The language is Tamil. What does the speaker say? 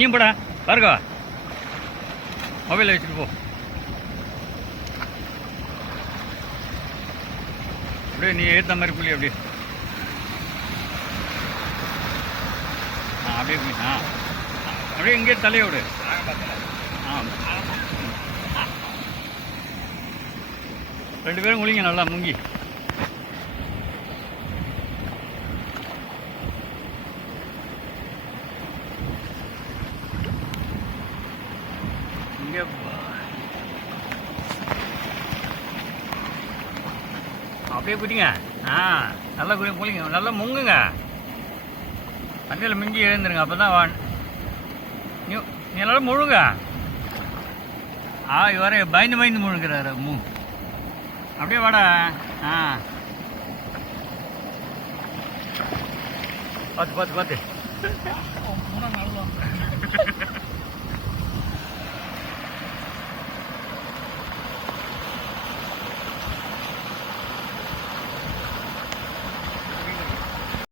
நீயும் போடா பாருங்க மொபைலை வச்சுட்டு போ. அப்படியே நீ ஏற்ற மாதிரி புள்ளி அப்படியே அப்படியே அப்படியே இங்கே தலையை விடு. ரெண்டு பேரும் குளிங்க நல்லா முங்கி. இங்கே அப்படியே குதிங்க. நல்லா குளிங்க, நல்லா முங்குங்க. தண்ணியில் மிங்கி எழுந்துருங்க. அப்போ தான் நீ எல்லாரும் முழுங்க. இவரே பயந்து முழுங்கிறாரு. அப்படியே வாடா. பார்த்து